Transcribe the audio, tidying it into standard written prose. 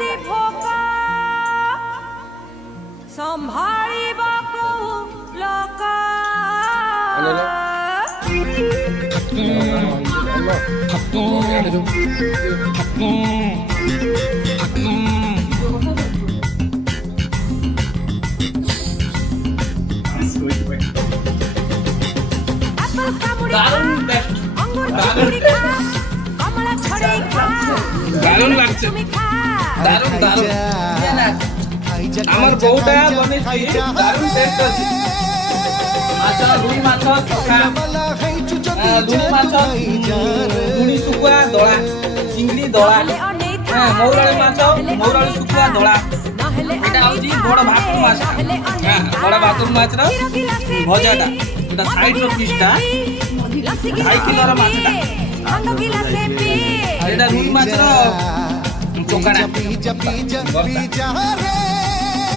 ଯଦି ଭୋକ ସମ୍ଭାଳିବାକୁ ଲୋକ দারুণ লাগছে দারুণ দারুণ আমার বউটা বনেছি দারুণ টেস্ট আছে মাছ রুই মাছ চোখা লুଣି মাছ লୁଣି ଶୁଖୁଆ ଦଳା ଚିଙ୍ଗିଡ଼ି ଦଳା ମଉରାଳି ମାଛ ମଉରାଳି ଶୁଖୁଆ ଦଳା এটা হচ্ছে বড় ভাকুর মাছটা বড় ভাকুর মাছর ভজাটা এটা সাইডর পিসটা 2.5 কিলোর মাছটা এটা রুই মাছর চোখাটা